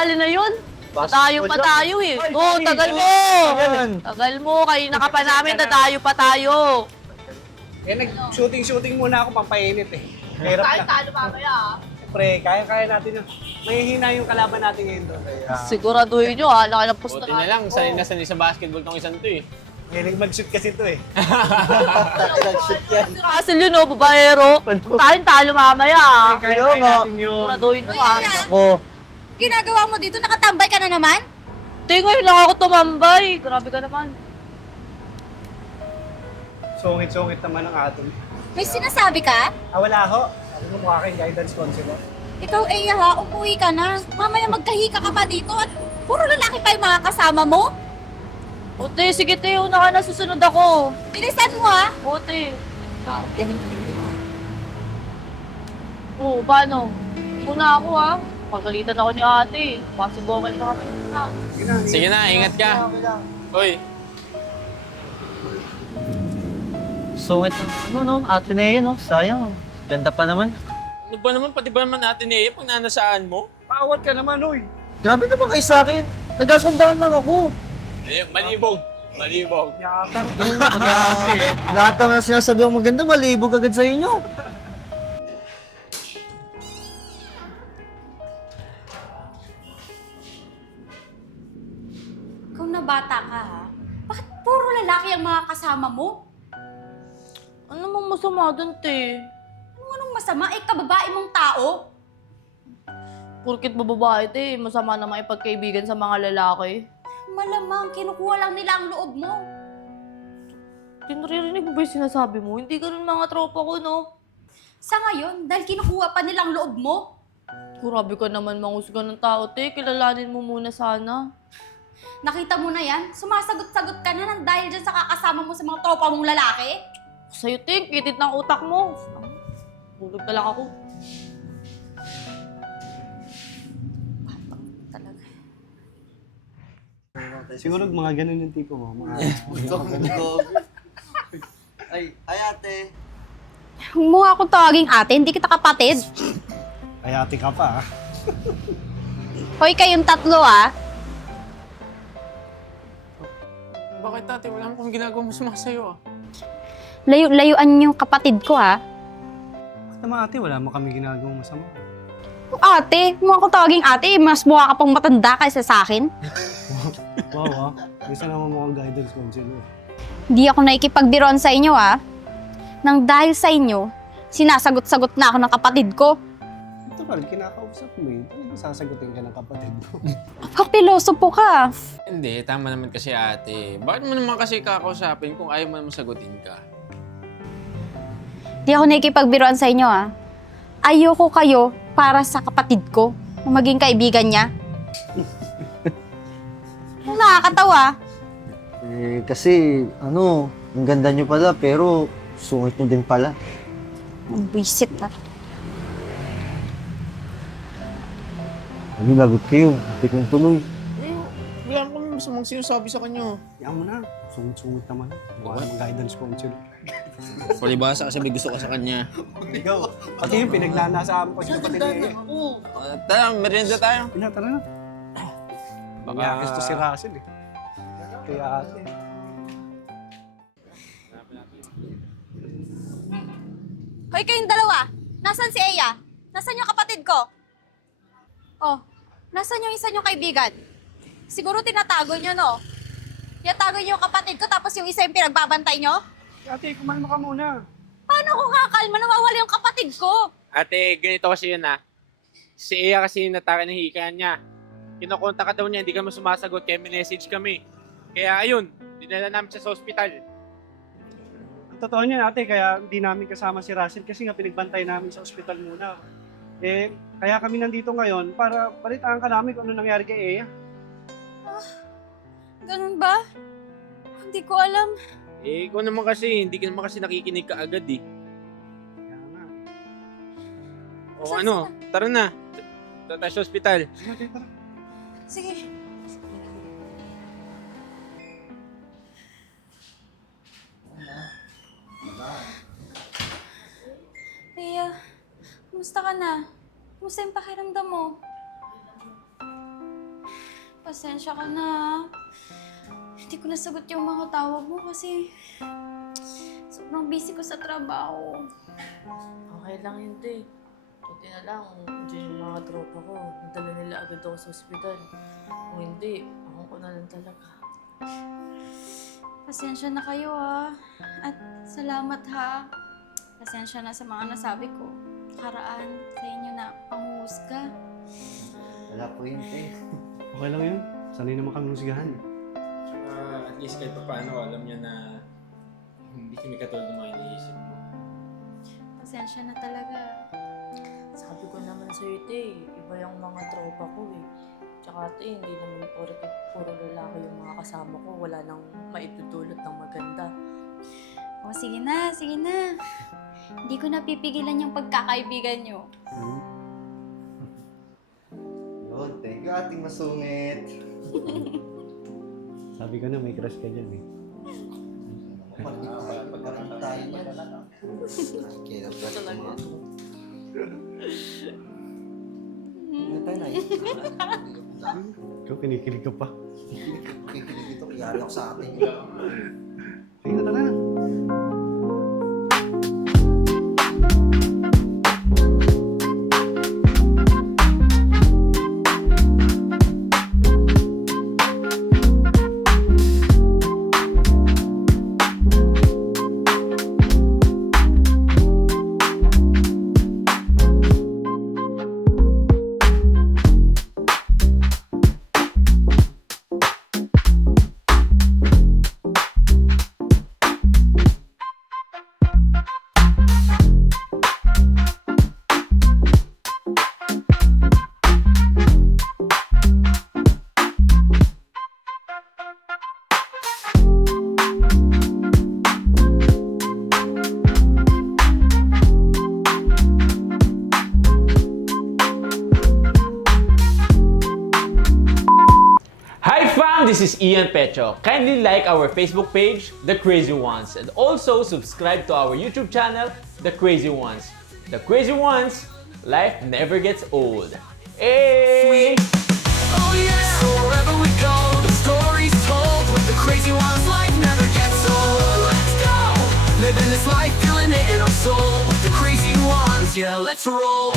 sali na yun. Patayo pa tayo eh. Oo, tagal mo. Tagal mo, kanina ka pa namin, tatayo pa tayo. Eh, nag-shooting muna ako, pampainit eh. Hirap na. Talo mamaya. Siyempre, kaya natin yun. Mahihina yung kalaban natin ngayon doon. Siguraduhin nyo ha, laki ng pusta Buti na lang, sanay na sanay sa basketball tong isang to eh. Hilig mag-shoot kasi ito eh. Kasi yun o, babaero. Talo mamaya ha. Kaya natin yun. Siguraduhin mo ha. Ako. Ginagawa mo dito? Nakatambay ka na naman? Ngayon lang ako tumambay. Grabe ka naman. Sungit-sungit naman ang atin. May sinasabi ka? Wala ho. Ano mo mukha kayong guidance counselor? Ikaw, Eya ha, umuwi ka na. Mamaya magkahika ka pa dito at puro lalaki pa yung mga kasama mo. Ote, sige te, una ka na, susunod ako. Bilisan mo ha. Ote. Oo, paano? Una ako ha. Pagalitan ako ni ate. Pasibukan na kami. Sige na, ingat ka. Uy, Sungit no? Ate na yun, no? Sayang. Ganda pa naman. ano ba naman, pati ba naman natin eh, pag nanasaan mo? Paawat ka naman, oy. Grabe naman kayo sa akin. Nagkasandaan lang ako. Eh, malibog. Malibog. Yakap. Lahat naman na sinasabi ang maganda, malibog agad sa inyo. Ikaw na bata ka ha. Bakit puro lalaki ang mga kasama mo? Ano mong masama dun, te? Anong masama? Eh, kababae mong tao. Porkit bababae, te, masama naman ipagkaibigan sa mga lalaki. Malamang, kinukuha lang nila ang loob mo. Tinaririnig mo ba yung sinasabi mo? Hindi ganun mga tropa ko, no? Sa ngayon, dahil kinukuha pa nila ang loob mo, Grabe ka naman mangusga ng tao, te. Kilalanin mo muna sana. nakita mo na yan? Sumasagot-sagot ka na ng dahil dyan sa kakasama mo sa mga tropa mong lalaki? Sa'yo, te, kitit ng utak mo. Hulog na lang ako. Talaga. Siguro mga ganun yung tipo mo. Mga Ay ate. Huwag mo nga akong tawaging ate, hindi kita kapatid. Ay, ate ka pa ah. Hoy, kayong tatlo ah. Bakit ate, wala akong ginagawa masama sa'yo ah. Layo-layuan yung kapatid ko ah. Tama ate, wala mo kami ginagawang masama. Ate, huwag mo akong tawaging ate, mas mukha ka pang matanda kaysa sa akin. Wow ah. Isa naman mukhang guidance counselor. Hindi ako nakikipagbiroan sa inyo ah. Nang dahil sa inyo, sinasagot-sagot na ako ng kapatid ko. Ito pala, kinakausap mo eh. Talagang sasagutin ka ng kapatid mo. Kapiloso po ka. Hindi, tama naman kasi ate. Bakit mo naman kasi kakausapin kung ayaw mo naman sagutin ka? Hindi ako nakikipagbiroan sa inyo ah. Ayoko kayo para sa kapatid ko na maging kaibigan niya. Nakakatawa. Eh, kasi, ang ganda nyo pala, pero sungit nyo din pala. Ang buisit na. Ano, lagot kayo. Hindi kong tuloy. Eh, wala mo kami masamang sinasabi sa kanya. Yan mo na. Sungit-sungit naman. Mukha namang guidance counselor. Palibasa kasi may gusto ka sa kanya. Ikaw, pati yung pinagnanasaan ko sa kapatid niya eh. Tara, merienda tayo. Tara na. Baka to si Russell eh. Kaya ate. Hoy, kayong dalawa! Nasaan si Eya? Nasaan yung kapatid ko? Oh, nasaan yung isa niyong kaibigan? Siguro tinatago niyo, no? Tinatago niyo yung kapatid ko tapos yung isa yung pinagbabantay niyo? Ate, kumalma ka muna. Paano ko kakalma? Nawawala yung kapatid ko! Ate, ganito kasi yun ah. Si Iya kasi nataka ng hika niya. Kinakontak ka daw niya, hindi ka mo sumasagot, kaya message kami. Kaya ayun, dinala namin siya sa ospital. Totoo niyan ate, kaya hindi namin kasama si Russell kasi nga pinagbantay namin sa ospital muna. Eh, kaya kami nandito ngayon para balitaan ka namin kung ano nangyari kay Eya. Ganun ba? Hindi ko alam. Eh, ikaw naman kasi, hindi ka naman kasi nakikinig ka agad eh. Kaya nga. O ano, tara na. Tara tayo sa ospital. Sige, tara. Sige. Tia, kumusta ka na? Kumusta yung pakiramdam mo? Pasensya ka na. Hindi ko nasagot yung mga tawag mo kasi sobrang busy ko sa trabaho. Okay lang yun, te. Buti na lang, dyan yung mga tropa ko. Nadala nila agad ako sa ospital. Kung hindi, ako ko na lang talaga. Pasensya na kayo ha. At salamat ha. Pasensya na sa mga nasabi ko. Karaan sa inyo na panghusga. Wala po yun, te. Okay lang yun. Sanay naman kami husgahan. At least kahit pa paano, alam niya na hindi kami katulad ng mga iniisip mo. Pasensya na talaga. Sabi ko naman sa'yo, te, iba yung mga tropa ko eh. Tsaka te, hindi naman puro lalaki yung mga kasama ko. Wala nang maitutulot ng maganda. O sige na, sige na. Hindi ko napipigilan yung pagkakaibigan nyo. Yun, thank you, ating masungit. Sabi ko na, may crush ka dyan eh. Pagkakita tayo niyan. Kaya Talaga. Ano tayo na Ikaw, kinikilig ka pa. Kikilig ito, kiyari ako sa atin. Sige na, tara na. Hi fam, this is Ian Pecho. Kindly like our Facebook page, The Crazy Ones, and also subscribe to our YouTube channel, The Crazy Ones. The Crazy Ones, life never gets old. Hey! Oh yeah, so wherever we go, the story's told. With the crazy ones, life never gets old. Let's go, living this life, feeling it in our soul. With the crazy ones, yeah, let's roll.